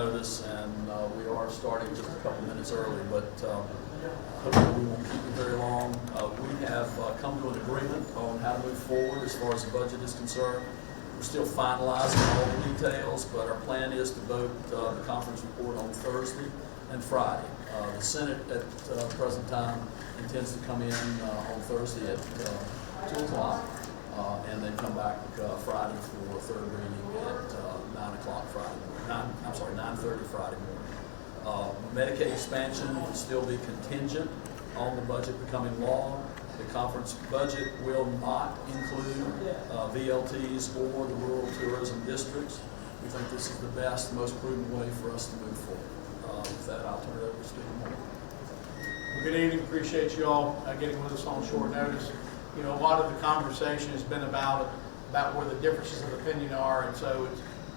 Notice, and we are starting just a couple minutes early, but hopefully we won't keep you very long. We have come to an agreement on how to move forward as far as the budget is concerned. We're still finalizing all the details, but our plan is to vote the conference report on Thursday and Friday. The Senate at the present time intends to come in on Thursday at 2 o'clock and then come back Friday for a third reading at 9 o'clock Friday morning. 9:30 Friday morning. Medicaid expansion will still be contingent on the budget becoming law. The conference budget will not include VLTs or the rural tourism districts. We think this is the best, most prudent way for us to move forward. With that, I'll turn it over to Stephen Moore. Well, good evening. Appreciate you all getting with us on short notice. You know, a lot of the conversation has been about where the differences of opinion are, and so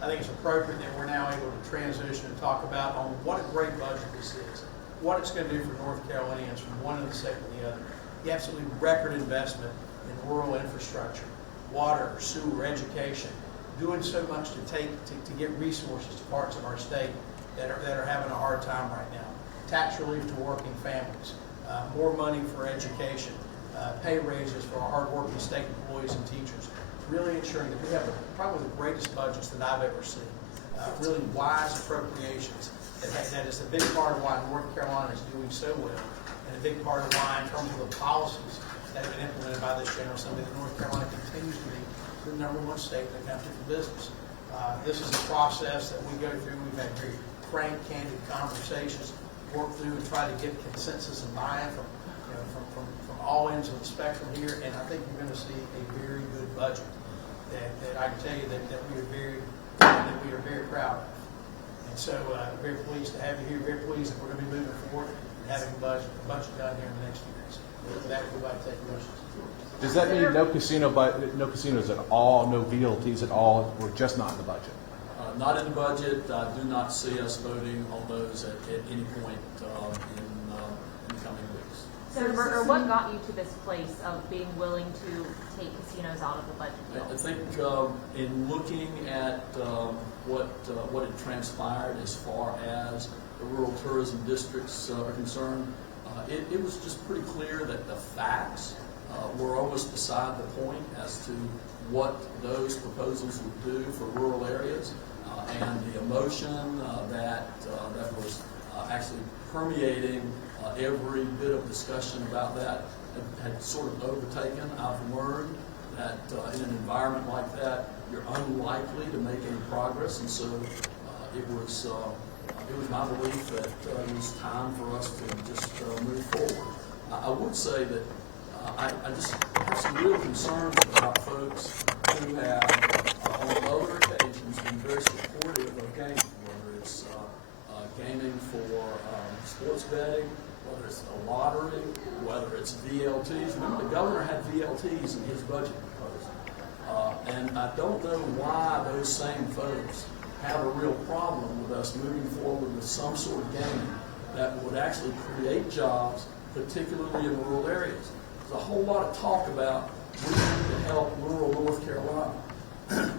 I think it's appropriate that we're now able to transition and talk about on what a great budget this is, what it's going to do for North Carolinians from one end of the state to the other. The absolutely record investment in rural infrastructure, water, sewer, education, doing so much to get resources to parts of our state that are having a hard time right now. Tax relief to working families, more money for education, pay raises for our hardworking state employees and teachers, really ensuring that we have probably the greatest budgets that I've ever seen. Really wise appropriations. That is a big part of why North Carolina is doing so well, and a big part of why, in terms of the policies that have been implemented by this General Assembly, that North Carolina continues to be the #1 state in the country for business. This is a process that we go through. We've had very frank, candid conversations, work through and try to get consensus and buy-in from all ends of the spectrum here, and I think you're going to see a very good budget that I can tell you that we are very proud of. And so very pleased to have you here, very pleased that we're going to be moving forward and having a budget done here in the next few years. With that, we'd like to take questions. Does that mean no casinos at all, no VLTs at all, or just not in the budget? Not in the budget. I do not see us voting on those at any point in the coming weeks. Senator Berger, what got you to this place of being willing to take casinos out of the budget deal? I think in looking at what had transpired as far as the rural tourism districts are concerned, it was just pretty clear that the facts were almost beside the point as to what those proposals would do for rural areas, and the emotion that was actually permeating every bit of discussion about that had sort of overtaken. I've learned that in an environment like that, you're unlikely to make any progress, and so it was my belief that it was time for us to just move forward. I would say that I just have some real concerns about folks who have, on other occasions, been very supportive of gaming, whether it's gaming for sports betting, whether it's a lottery, whether it's VLTs. Remember, the governor had VLTs in his budget proposal. And I don't know why those same folks have a real problem with us moving forward with some sort of gaming that would actually create jobs, particularly in rural areas. There's a whole lot of talk about we need to help rural North Carolina.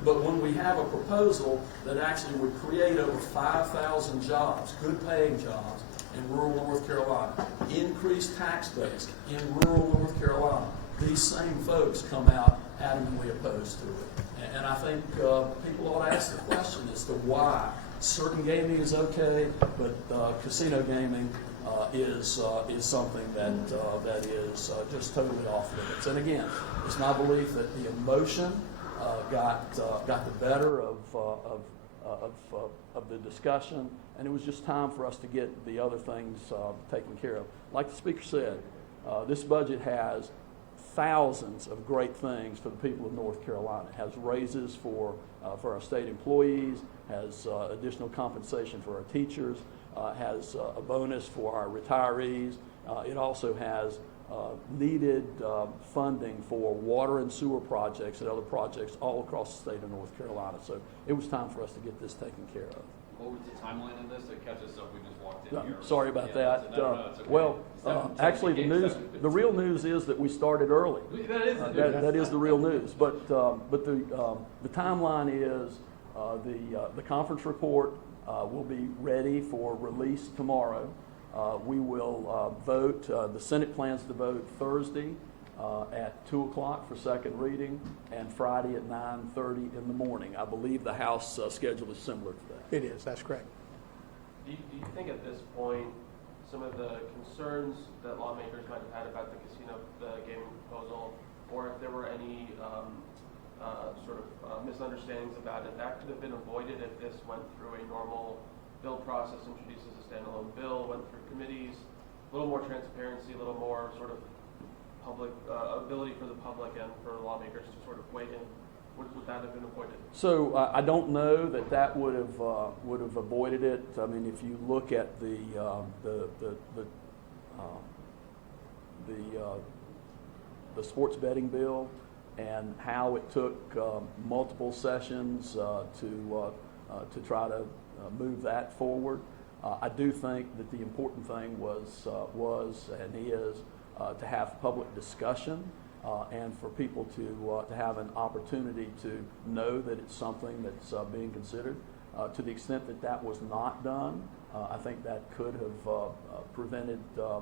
But when we have a proposal that actually would create over 5,000 jobs, good paying jobs, in rural North Carolina, increased tax base in rural North Carolina, these same folks come out adamantly opposed to it. And I think people ought to ask the question as to why certain gaming is okay, but casino gaming is something that is just totally off limits. And again, it's my belief that the emotion got the better of the discussion, and it was just time for us to get the other things taken care of. Like the speaker said, this budget has thousands of great things for the people of North Carolina. It has raises for our state employees, has additional compensation for our teachers, has a bonus for our retirees. It also has needed funding for water and sewer projects and other projects all across the state of North Carolina. So it was time for us to times taken care of. What was the timeline in this? It catches up. We just walked in here. Sorry about that. It's okay. Well, actually, the real news is that we started early. That is the real news. But the timeline is the conference report will be ready for release tomorrow. We will vote, the Senate plans to vote Thursday at 2 o'clock for second reading and Friday at 9:30 in the morning. I believe the House schedule is similar to that. It is, that's correct. Do you think at this point some of the concerns that lawmakers might have had about the gaming proposal, or if there were any misunderstandings about it, that could have been avoided if this went through a normal bill process, introduced as a standalone bill, went through committees, a little more transparency, a little more sort of public ability for the public and for lawmakers to sort of weigh in? Would that have been avoided? So I don't know that would have avoided it. I mean, if you look at the sports betting bill and how it took multiple sessions to try to move that forward, I do think that the important thing was and is to have public discussion. And for people to have an opportunity to know that it's something that's being considered. To the extent that was not done, I think that could have prevented the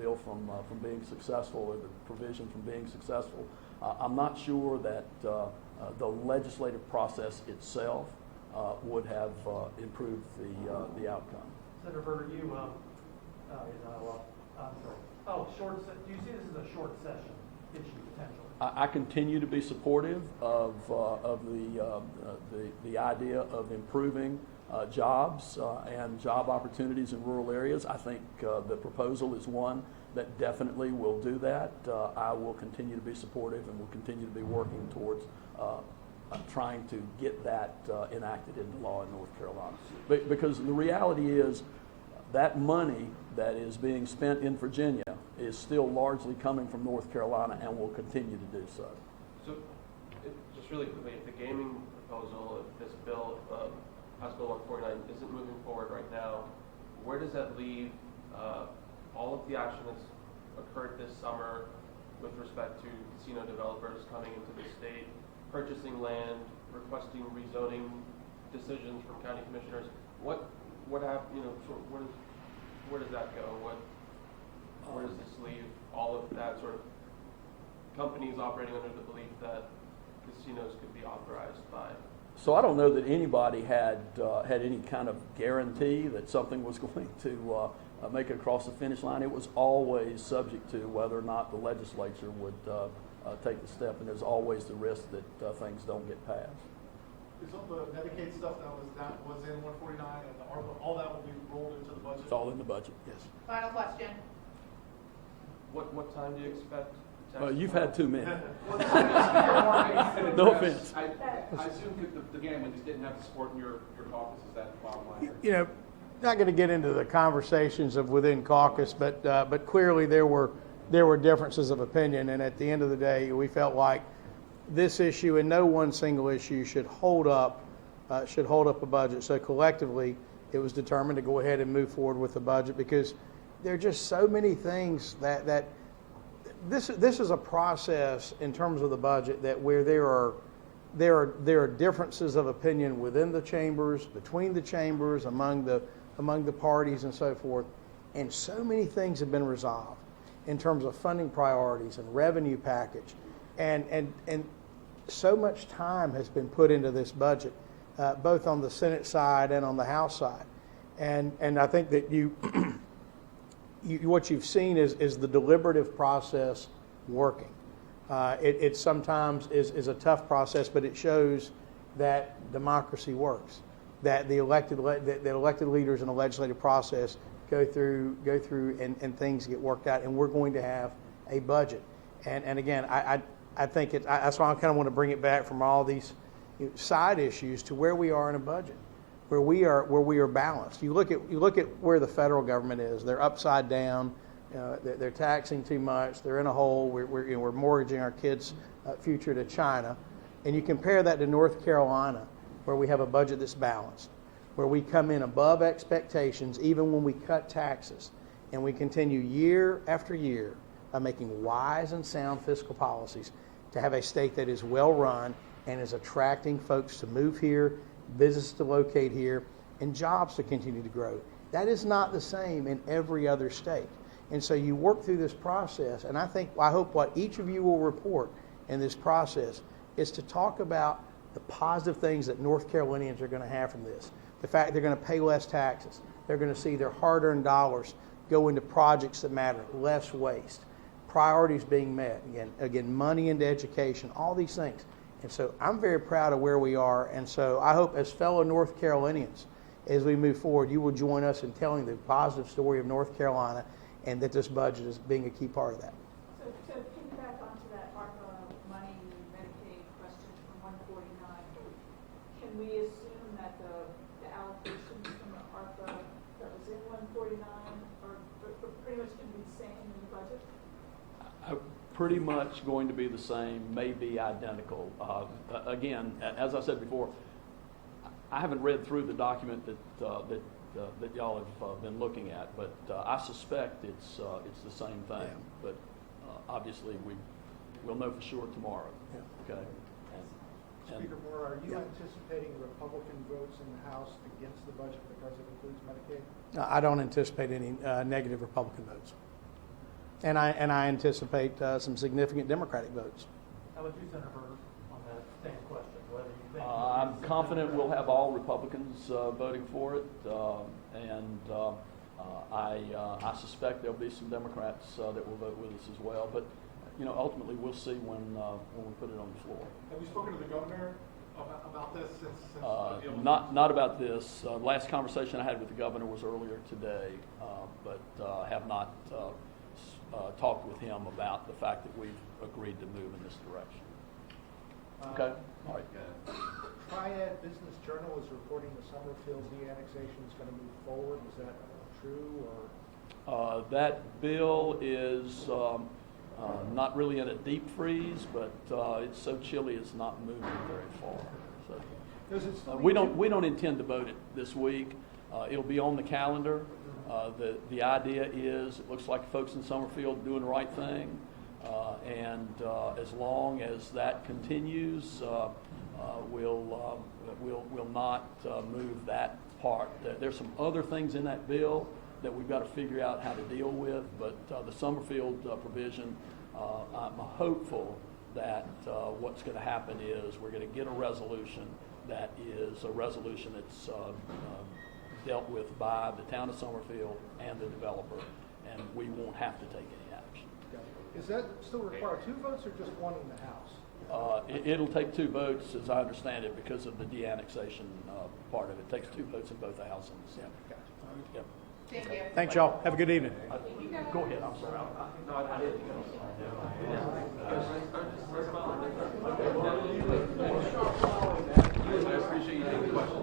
bill from being successful, or the provision from being successful. I'm not sure that the legislative process itself would have improved the outcome. Senator Berger, you, I'm sorry. Oh, do you see this as a short session issue potentially? I continue to be supportive of the idea of improving jobs and job opportunities in rural areas. I think the proposal is one that definitely will do that. I will continue to be supportive and will continue to be working towards trying to get that enacted into law in North Carolina. Because the reality is that money that is being spent in Virginia is still largely coming from North Carolina and will continue to do so. So, just really quickly, if the gaming proposal, if this bill, House Bill 149, isn't moving forward right now, where does that leave all of the action that's occurred this summer with respect to casino developers coming into the state, purchasing land, requesting rezoning decisions from county commissioners? Where does that go? Where does this leave all of that sort of companies operating under the belief that casinos could be authorized by? So I don't know that anybody had any kind of guarantee that something was going to make it across the finish line. It was always subject to whether or not the legislature would take the step, and there's always the risk that things don't get passed. Is all the Medicaid stuff that was in 149 and the ARPA, all that will be rolled into the budget? It's all in the budget, yes. Final question. What time do you expect? You've had 2 minutes. No offense. I assume the gambling just didn't have the support in your caucus. Is that the bottom line? You know, not going to get into the conversations of within caucus, but clearly there were differences of opinion, and at the end of the day, we felt like this issue and no one single issue should hold up a budget. So collectively, it was determined to go ahead and move forward with the budget, because there are just so many things that this is a process in terms of the budget that where there are differences of opinion within the chambers, between the chambers, among the parties and so forth, and so many things have been resolved in terms of funding priorities and revenue package, and so much time has been put into this budget, both on the Senate side and on the House side, and I think that what you've seen is the deliberative process working. It sometimes is a tough process, but it shows that democracy works, that the elected leaders in the legislative process go through and things get worked out, and we're going to have a budget. And again, I think that's why I kind of want to bring it back from all these side issues to where we are in a budget, where we are balanced. You look at where the federal government is; they're upside down. They're taxing too much. They're in a hole. We're mortgaging our kids' future to China, and you compare that to North Carolina, where we have a budget that's balanced, where we come in above expectations even when we cut taxes, and we continue year after year by making wise and sound fiscal policies to have a state that is well run and is attracting folks to move here, business to locate here, and jobs to continue to grow. That is not the same in every other state. And so you work through this process, and I hope what each of you will report in this process is to talk about the positive things that North Carolinians are going to have from this. The fact they're going to pay less taxes. They're going to see their hard-earned dollars go into projects that matter, less waste, priorities being met, again, money into education, all these things. And so I'm very proud of where we are, and so I hope as fellow North Carolinians, as we move forward, you will join us in telling the positive story of North Carolina, and that this budget is being a key part of that. So piggyback onto that ARPA money Medicaid question from 149, can we assume that the allocations from the ARPA that was in 149 are pretty much going to be the same in the budget? Pretty much going to be the same, maybe identical. Again, as I said before, I haven't read through the document that y'all have been looking at, but I suspect it's the same thing. Yeah. But obviously, we'll know for sure tomorrow. Yeah. Okay. Speaker Moore, are you anticipating Republican votes in the House against the budget because it includes Medicaid? I don't anticipate any negative Republican votes, and I anticipate some significant Democratic votes. How about you, Senator Berger, on that same question, whether you think? I'm confident we'll have all Republicans voting for it, and I suspect there'll be some Democrats that will vote with us as well. But ultimately, we'll see when we put it on the floor. Have you spoken to the governor about this since the deal? Not about this. Last conversation I had with the governor was earlier today, but have not talked with him about the fact that we've agreed to move in this direction. Okay. All right. Triad Business Journal is reporting the Summerfield de-annexation is going to move forward. Is that true, or? That bill is not really in a deep freeze, but it's so chilly it's not moving very far. So Does it still we don't intend to vote it this week. It'll be on the calendar. The idea is it looks like folks in Summerfield are doing the right thing, and as long as that continues, we'll not move that part. There's some other things in that bill that we've got to figure out how to deal with, but the Summerfield provision, I'm hopeful that what's going to happen is we're going to get a resolution that is a resolution that's dealt with by the town of Summerfield and the developer, and we won't have to take any action. Is that still require 2 votes or just 1 in the House? It'll take 2 votes, as I understand it, because of the de-annexation part of it. It takes 2 votes in both the House and the Senate. Yep. Thank you. Thanks, y'all. Have a good evening. Go ahead, I'm sorry. I didn't I appreciate you taking the question.